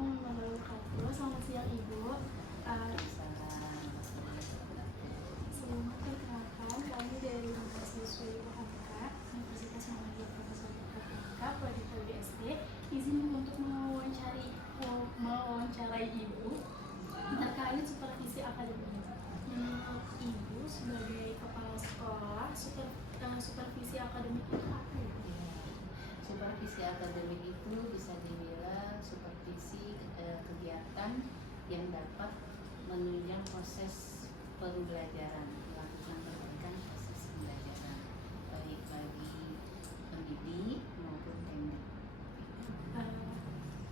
warahmatullahi wabarakatuh. Selamat siang Ibu. Uh, Sebelumnya perkenalkan, kami dari mahasiswa IPHMK Universitas Muhammadiyah Profesor Dr. PMK Prodi BSD izin untuk mewawancarai Ibu terkait supervisi akademik. Menurut Ibu sebagai kepala sekolah, supervisi akademik itu apa ya? Supervisi akademik itu bisa dibilang supervisi kegiatan yang dapat menunjang proses pembelajaran, melakukan perbaikan proses pembelajaran baik bagi pendidik maupun pendidik.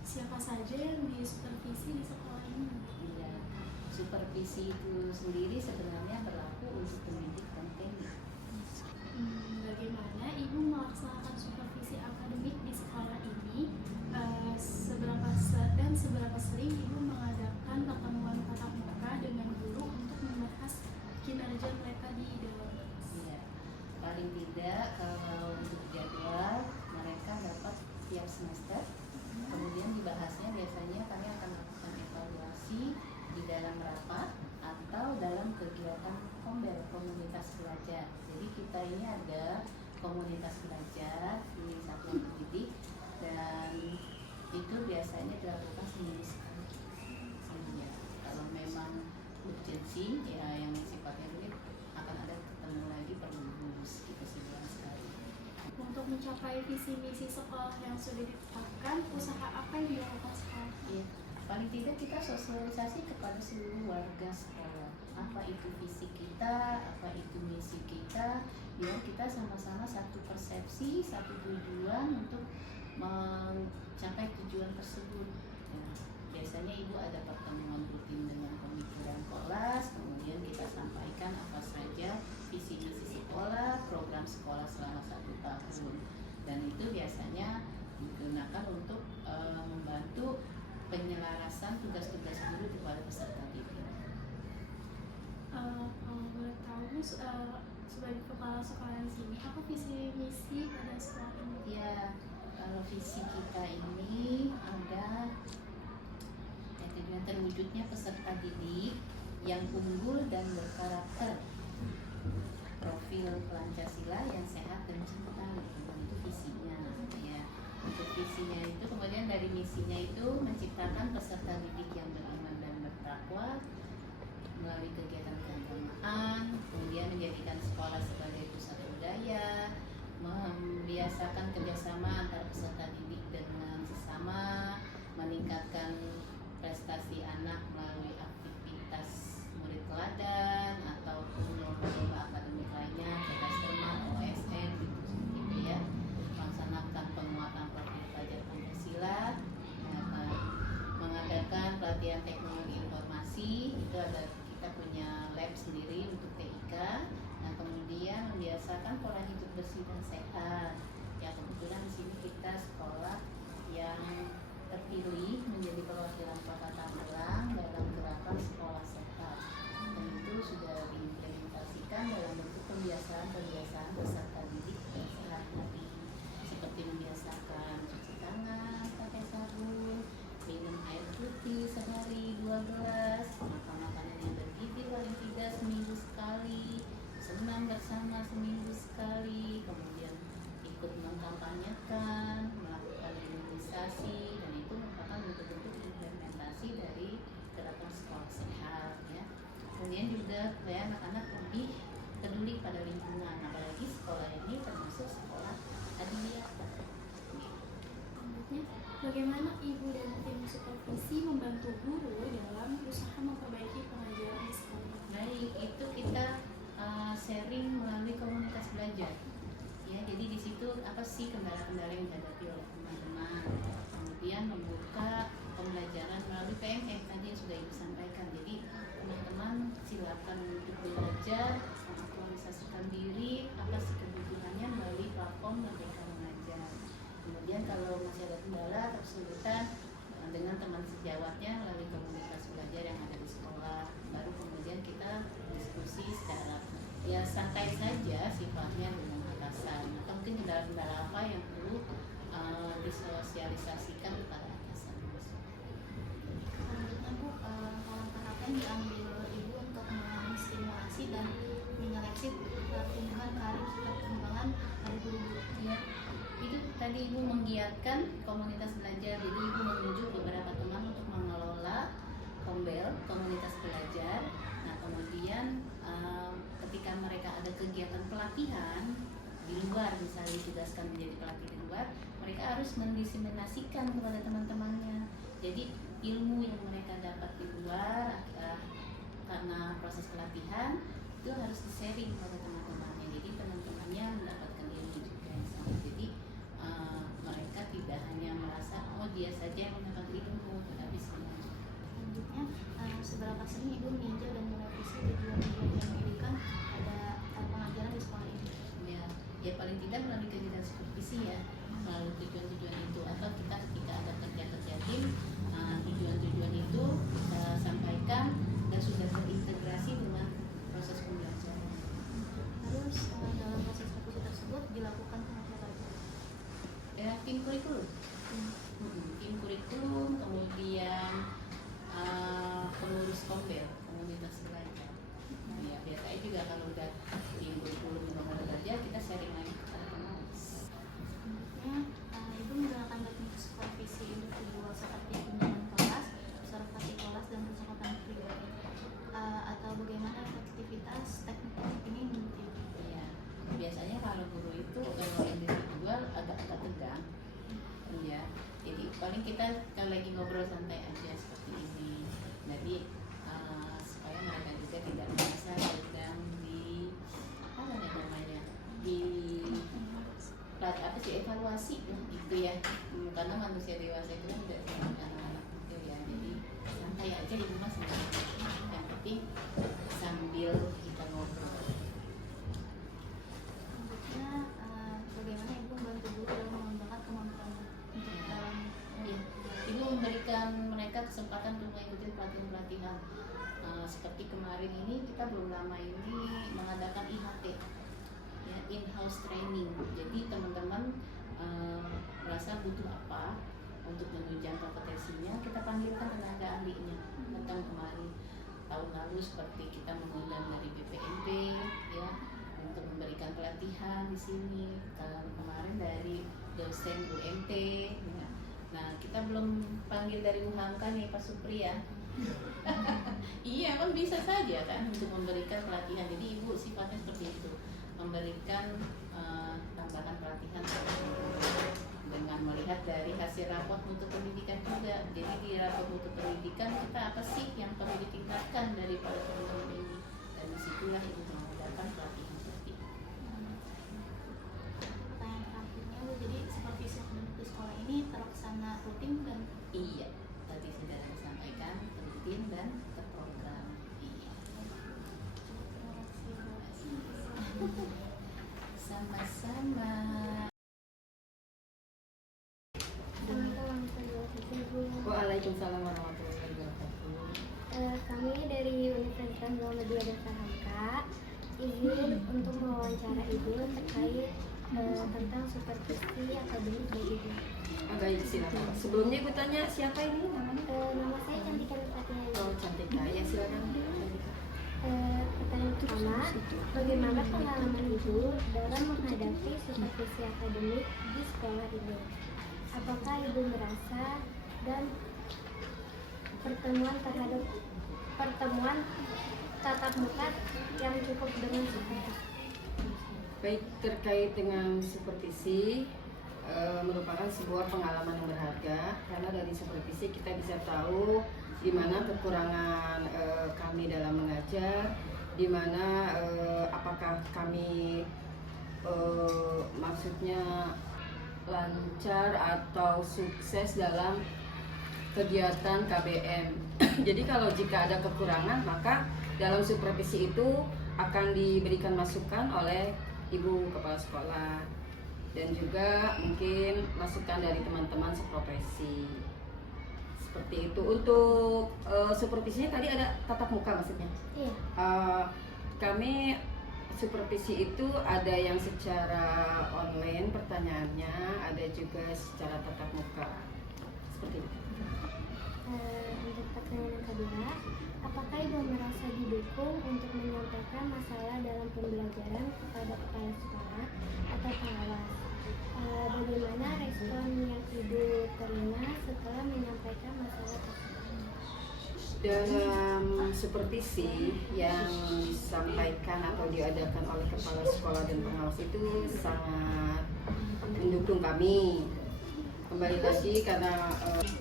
Siapa saja yang disupervisi di sekolah ini? Ya, supervisi itu sendiri sebenarnya berlaku untuk pendidik dan pendidik. Bagaimana Ibu melaksanakan supervisi akademik di sekolah ini? Seberapa sering Ibu mengadakan pertemuan tatap muka dengan guru untuk membahas kinerja mereka di dalam kelas? Ya, paling tidak kalau untuk jadwal mereka dapat tiap semester. Kemudian dibahasnya biasanya kami akan melakukan evaluasi di dalam rapat atau dalam kegiatan kombel, komunitas belajar. Jadi kita ini ada komunitas belajar di satuan pendidik dan itu biasanya dilakukan seminggu sekali. Ya, kalau memang urgensi ya yang sifatnya ini akan ada ketemu lagi per minggu gitu sebulan sekali. Untuk mencapai visi misi sekolah yang sudah ditetapkan, usaha apa yang dilakukan sekolah? Ya, paling tidak kita sosialisasi kepada seluruh warga sekolah. Apa itu visi kita, apa itu misi kita, biar kita sama-sama satu persepsi, satu tujuan untuk mencapai tujuan tersebut. Ya, biasanya Ibu ada pertemuan rutin dengan pemikiran kelas, kemudian kita sampaikan apa saja visi misi sekolah, program sekolah selama 1 tahun, dan itu biasanya digunakan untuk membantu penyelarasan tugas-tugas guru kepada peserta didik. Kalau boleh tahu, sebagai kepala sekolah di sini, apa visi misi pada sekolah ini? Ya, kalau visi kita ini ada tujuan terwujudnya peserta didik yang unggul dan berkarakter, profil Pancasila yang sehat dan cinta, itu visinya. Ya, untuk visinya itu kemudian dari misinya itu menciptakan peserta didik yang beriman dan bertakwa melalui kegiatan keagamaan, kemudian menjadikan sekolah sebagai pusat budaya, membiasakan kerjasama antara peserta didik dengan sesama, meningkatkan prestasi anak melalui aktivitas murid teladan ataupun lomba-lomba akademik lainnya, cerdas cermat, OSN gitu ya, melaksanakan penguatan profil pelajar Pancasila, mengadakan pelatihan teknologi informasi, itu ada kita punya lab sendiri untuk TIK. Nah, kemudian membiasakan pola hidup bersih dan sehat. Ya, kebetulan di sini kita sekolah yang terpilih menjadi perwakilan Kota Tangerang dalam gerakan sekolah sehat. Dan itu sudah diimplementasikan dalam bentuk pembiasaan peserta didik dan sehat hati, seperti membiasakan cuci tangan pakai sabun, minum air putih sehari 2 gelas, makan makanan yang bergizi paling tidak seminggu sekali, senam bersama seminggu sekali, kemudian ikut mengkampanyekan, melakukan imunisasi, dan itu merupakan bentuk-bentuk implementasi dari gerakan sekolah sehat ya. Kemudian juga supaya anak-anak lebih peduli pada lingkungan, apalagi sekolah ini termasuk sekolah hadiah. Bagaimana Ibu dan tim supervisi membantu guru dalam usaha memperbaiki pengajaran di sekolah? Baik, itu kita sharing melalui komunitas belajar. Ya, jadi di situ apa sih kendala-kendala yang dihadapi oleh teman-teman. Kemudian membuka pembelajaran melalui PMF tadi yang sudah Ibu sampaikan. Jadi teman-teman silakan untuk belajar, mengaktualisasikan diri, apa sih kebutuhannya melalui platform Merdeka Mengajar. Kemudian kalau masih ada kendala atau kesulitan dengan teman sejawatnya melalui komunitas belajar yang ada di sekolah, baru kemudian kita diskusi secara ya santai saja sifatnya dengan atasan. Atau mungkin kendala-kendala apa yang perlu disosialisasikan kepada atasan. yang diambil ibu untuk menstimulasi dan menyeleksi pertumbuhan karir serta perkembangan dari guru-guru? Ya, itu tadi ibu menggiatkan komunitas belajar. Jadi ibu menunjuk beberapa teman untuk mengelola Kombel, komunitas belajar. Nah, kemudian ketika mereka ada kegiatan pelatihan di luar, misalnya ditugaskan menjadi pelatih di luar, mereka harus mendiseminasikan kepada teman-temannya. Jadi ilmu yang mereka dapat di luar karena proses pelatihan itu harus di-sharing kepada teman-temannya. Jadi teman-temannya mendapatkan ilmu juga yang sama. Jadi mereka tidak hanya merasa dia saja yang mendapat ilmu, tetapi semua. Selanjutnya, seberapa sering ibu meninjau dan merevisi tujuan-tujuan pendidikan pada pengajaran di sekolah ini? Ya paling tidak melalui kegiatan supervisi ya, melalui tujuan-tujuan itu, atau kita ketika ada kerja-kerja tim, tujuan-tujuan itu kita sampaikan dan sudah terintegrasi dengan proses pembelajaran. Terus dalam proses revisi tersebut dilakukan pengajar aja? Ya, tim kurikulum, tim kurikulum, kemudian pengurus Kombel, komunitas belajar. Nah, ya biasanya juga kalau udah tim kurikulum komunitas belajar, kita sharing lagi kepada pengurus. Selanjutnya, ibu menggunakan teknik supervisi individual seperti kunjungan kelas, observasi kelas, dan percakapan pribadi, atau bagaimana efektivitas teknik ini menurut ibu? Ya, biasanya kalau guru itu kalau individual agak-agak tegang, ya. Jadi paling kita kalau lagi ngobrol santai aja seperti ini. Jadi supaya mereka juga tidak merasa sedang di apa namanya di evaluasi gitu ya. Karena manusia dewasa itu kan tidak sama anak-anak gitu ya. Jadi santai aja di rumah sendiri. Yang penting sambil kita ngobrol. Selanjutnya, bagaimana ibu membantu guru dalam mengembangkan kemampuan untuk dalam Ibu memberikan mereka kesempatan untuk mengikuti pelatihan-pelatihan. Seperti kemarin ini kita belum lama ini mengadakan IHT, ya, in-house training. Jadi teman-teman merasa butuh apa untuk menunjang kompetensinya, kita panggilkan tenaga ahlinya. Tentang kemarin tahun lalu seperti kita mengundang dari BPNP ya untuk memberikan pelatihan di sini. Kemarin dari dosen UMT. Ya. Nah, kita belum panggil dari UHAMKA nih Pak Supri ya. Iya, kan bisa saja kan untuk memberikan pelatihan. Jadi ibu sifatnya seperti itu, memberikan tambahan pelatihan dengan melihat dari hasil raport mutu pendidikan juga. Jadi di raport mutu pendidikan kita apa sih yang perlu ditingkatkan dari para teman-teman ini, dan disitulah ibu mengadakan pelatihan seperti itu. Pertanyaan terakhirnya Bu, jadi supervisi akademik di sekolah ini terlaksana rutin dan Iya, tadi sudah disampaikan rutin dan terprogram. Iya. Sama-sama. Waalaikumsalam warahmatullahi wabarakatuh. Kami dari Universitas Muhammadiyah Dasar Hamka izin untuk mewawancara Ibu terkait tentang supervisi akademik bagi ibu. Baik, silakan. Sebelumnya Ibu tanya siapa ini namanya? Nama saya Cantika Nurfatina. Oh, Cantika. Ya, silakan. Pertanyaan pertama, bagaimana pengalaman Ibu dalam menghadapi supervisi akademik di sekolah ini? Apakah Ibu merasa dan pertemuan tatap muka yang cukup dengan supervisi? Baik, terkait dengan supervisi merupakan sebuah pengalaman yang berharga, karena dari supervisi kita bisa tahu di mana kekurangan kami dalam mengajar, di mana apakah kami maksudnya lancar atau sukses dalam kegiatan KBM. Jadi kalau jika ada kekurangan, maka dalam supervisi itu akan diberikan masukan oleh Ibu Kepala Sekolah dan juga mungkin masukan dari teman-teman seprofesi. Seperti itu. Untuk supervisinya tadi ada tatap muka maksudnya? Iya. Kami supervisi itu ada yang secara online pertanyaannya, ada juga secara tatap muka. Seperti itu. Untuk pertanyaan yang kedua, apakah Ibu merasa didukung untuk menyampaikan masalah dalam pembelajaran kepada kepala sekolah atau pengawas? Bagaimana respon yang Ibu terima setelah menyampaikan masalah tersebut? Dalam supervisi yang disampaikan atau diadakan oleh kepala sekolah dan pengawas itu sangat mendukung kami. Kembali lagi karena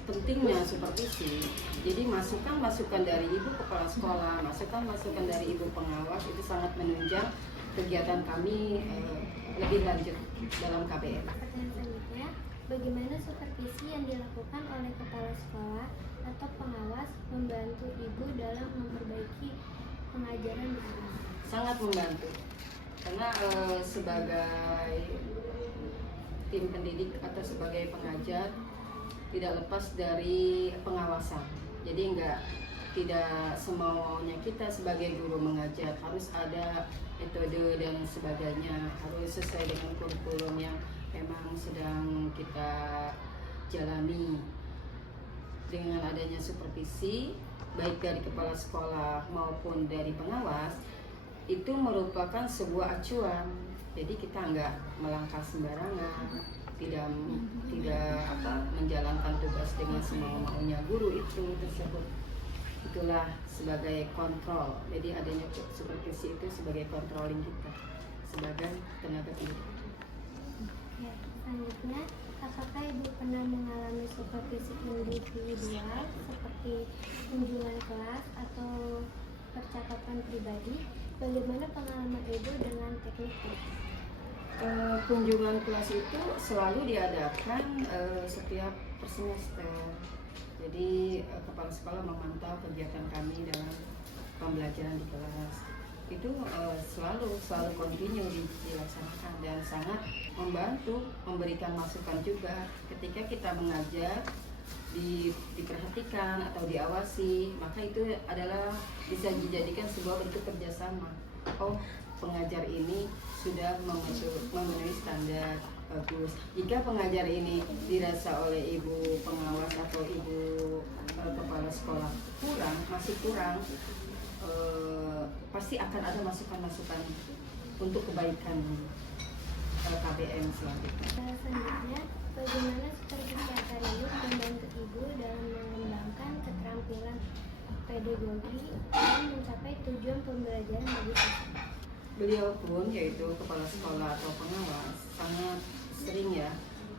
pentingnya supervisi, jadi masukan-masukan dari ibu kepala sekolah, masukan-masukan dari ibu pengawas itu sangat menunjang kegiatan kami lebih lanjut dalam KBM. Pertanyaan selanjutnya, bagaimana supervisi yang dilakukan oleh kepala sekolah atau pengawas membantu Ibu dalam memperbaiki pengajaran di sekolah? Sangat membantu, karena sebagai tim pendidik atau sebagai pengajar tidak lepas dari pengawasan. Jadi tidak semaunya kita sebagai guru mengajar, harus ada metode dan sebagainya, harus sesuai dengan kurikulum yang memang sedang kita jalani. Dengan adanya supervisi baik dari kepala sekolah maupun dari pengawas, itu merupakan sebuah acuan. Jadi kita nggak melangkah sembarangan, tidak menjalankan tugas dengan semau-maunya guru itu tersebut. Itulah sebagai kontrol. Jadi adanya supervisi itu sebagai controlling kita sebagai tenaga pendidik. Ya, selanjutnya, apakah Ibu pernah mengalami supervisi individual seperti kunjungan kelas atau percakapan pribadi? Bagaimana pengalaman Ibu dengan teknik itu? Kunjungan kelas itu selalu diadakan setiap per semester. Jadi kepala sekolah memantau kegiatan kami dalam pembelajaran di kelas. Itu selalu kontinu dilaksanakan dan sangat membantu, memberikan masukan juga ketika kita mengajar, diperhatikan atau diawasi, maka itu adalah bisa dijadikan sebuah bentuk kerjasama. Oh, pengajar ini sudah memenuhi standar, bagus. Jika pengajar ini dirasa oleh ibu pengawas atau ibu kepala sekolah masih kurang, pasti akan ada masukan-masukan untuk kebaikan KBM selanjutnya. Selanjutnya, bagaimana supervisi akademik membantu Ibu dalam mengembangkan keterampilan pedagogi dan mencapai tujuan pembelajaran bagi siswa? Beliau pun, yaitu kepala sekolah atau pengawas, sangat sering ya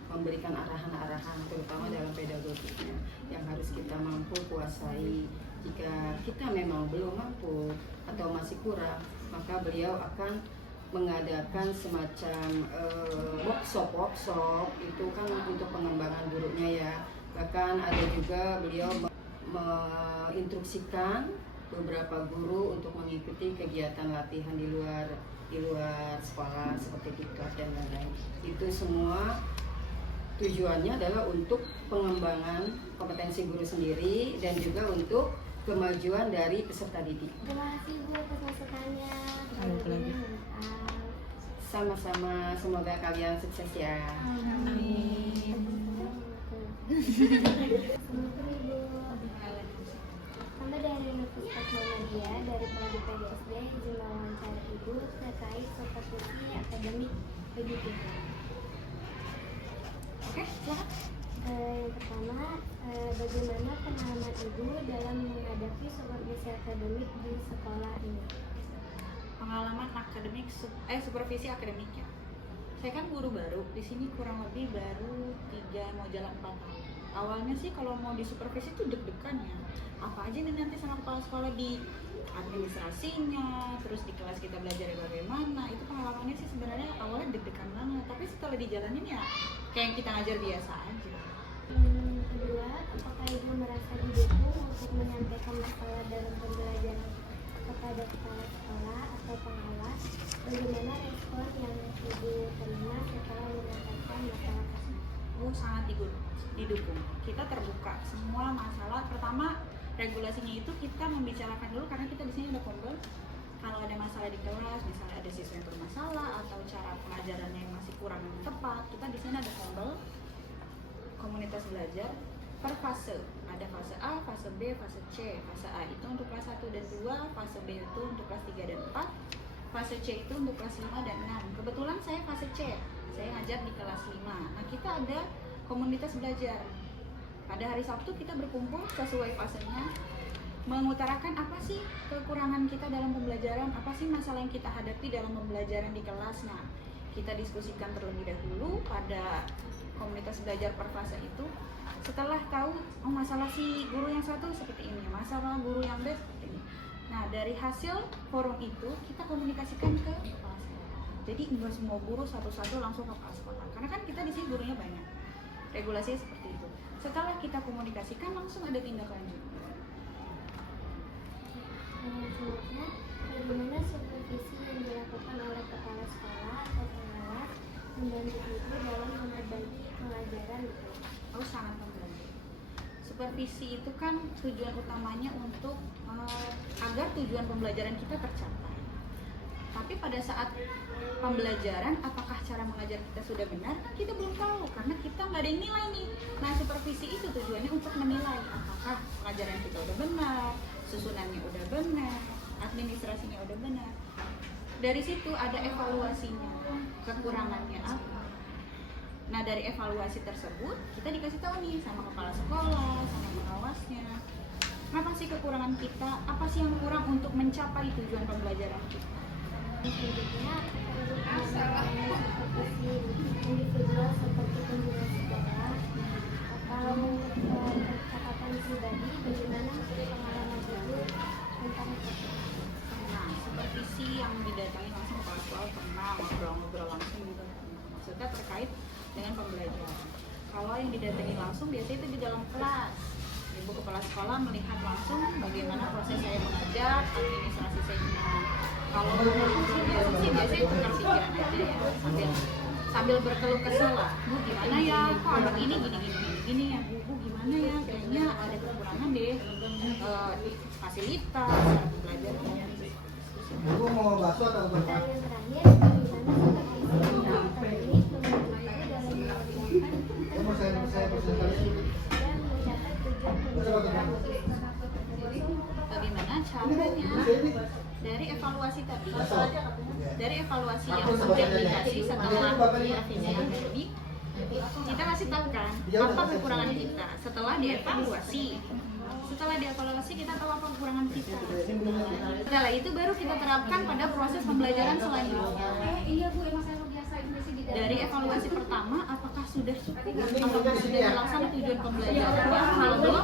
memberikan arahan-arahan terutama dalam pedagoginya yang harus kita mampu kuasai. Jika kita memang belum mampu atau masih kurang, maka beliau akan mengadakan semacam workshop itu kan untuk pengembangan gurunya ya. Bahkan ada juga beliau menginstruksikan beberapa guru untuk mengikuti kegiatan latihan di luar sekolah seperti diklat dan lain-lain. Itu semua tujuannya adalah untuk pengembangan kompetensi guru sendiri dan juga untuk kemajuan dari peserta didik. Terima kasih Bu atas masukannya. Sama-sama, semoga kalian sukses ya. Amin. Kami dari Universitas Muhammadiyah dari Prodi PDSD izin mewawancara Ibu terkait supervisi akademik bagi kita. Oke, silakan. Yang pertama, bagaimana pengalaman Ibu dalam menghadapi supervisi akademik di sekolah ini? Pengalaman akademik, supervisi akademiknya. Saya kan guru baru, di sini kurang lebih baru 3 mau jalan 4 tahun. Awalnya sih kalau mau disupervisi itu deg-degan ya. Apa aja nih nanti sama kepala sekolah di administrasinya, terus di kelas kita belajar bagaimana. Itu pengalamannya sih sebenarnya awalnya deg-degan banget, tapi setelah dijalanin ya kayak kita ngajar biasa aja. Kedua, apakah Ibu merasa didukung untuk menyampaikan masalah dalam pembelajaran kepada kepala sekolah atau pengawas? Bagaimana respon yang Ibu terima setelah menyampaikan masalah tersebut? Sangat didukung. Kita terbuka semua masalah. Pertama, regulasinya itu kita membicarakan dulu karena kita di sini ada kombel. Kalau ada masalah di kelas, misalnya ada siswa yang bermasalah atau cara pengajarannya yang masih kurang tepat, kita di sini ada kombel, komunitas belajar. per fase. Ada fase A, fase B, fase C. Fase A itu untuk kelas 1 dan 2, fase B itu untuk kelas 3 dan 4, fase C itu untuk kelas 5 dan 6. Kebetulan saya fase C, saya ngajar di kelas 5. Nah, kita ada komunitas belajar. Pada hari Sabtu kita berkumpul sesuai fasenya, mengutarakan apa sih kekurangan kita dalam pembelajaran, apa sih masalah yang kita hadapi dalam pembelajaran di kelas. Nah, kita diskusikan terlebih dahulu pada komunitas belajar per fase itu. Setelah tahu masalah si guru yang satu seperti ini, masalah guru yang B seperti ini. Nah, dari hasil forum itu kita komunikasikan ke kepala sekolah. Jadi enggak semua guru satu-satu langsung ke kepala sekolah, karena kan kita di sini gurunya banyak. Regulasinya seperti itu. Setelah kita komunikasikan langsung ada tindak lanjut. Selanjutnya, bagaimana supervisi yang dilakukan oleh kepala sekolah atau pengawas membantu ibu dalam memperbaiki pengajaran itu? Oh, sangat membantu. Supervisi itu kan tujuan utamanya untuk agar tujuan pembelajaran kita tercapai. Tapi pada saat pembelajaran, apakah cara mengajar kita sudah benar? Kan kita belum tahu, karena kita nggak ada yang nilai nih. Nah, supervisi itu tujuannya untuk menilai apakah pengajaran kita udah benar, susunannya udah benar, administrasinya udah benar. Dari situ ada evaluasinya, kekurangannya apa. Nah, dari evaluasi tersebut kita dikasih tahu nih sama kepala sekolah, sama pengawasnya, apa sih kekurangan kita, apa sih yang kurang untuk mencapai tujuan pembelajaran kita. Selanjutnya, supervisi individual seperti kunjungan sekolah atau percakapan pribadi, bagaimana pengalaman ibu tentang itu? Nah, supervisi yang didatangi langsung kepala sekolah pernah ngobrol-ngobrol langsung gitu. Maksudnya terkait dengan pembelajaran. Kalau yang didatangi langsung biasanya itu di dalam kelas. Ibu kepala sekolah melihat langsung bagaimana proses saya mengajar, administrasi saya gimana. Kalau biasa sih biasanya tukar pikiran aja ya, sambil berkeluh kesah lah. Bu gimana ya, kok anak ini gini ya, bu gimana ya, kayaknya ada kekurangan deh di fasilitas, cara pembelajarannya. Ibu mau bakso atau Dan berapa? yang terakhir, bagaimana supervisi yang terbaik dalam melakukan Kamu saya pesen kali. dan mencapai tujuan pembelajaran. Bagaimana caranya dari evaluasi tadi, dari evaluasi yang Aku sudah sebagai dikasih setelah revisi akademik, kita kasih tahu kan apa kekurangan kita. Setelah dievaluasi kita tahu apa kekurangan kita. Setelah itu baru kita terapkan pada proses pembelajaran selanjutnya. Dari evaluasi pertama, apakah sudah cukup, apakah sudah terlaksana tujuan pembelajaran? Kalau belum,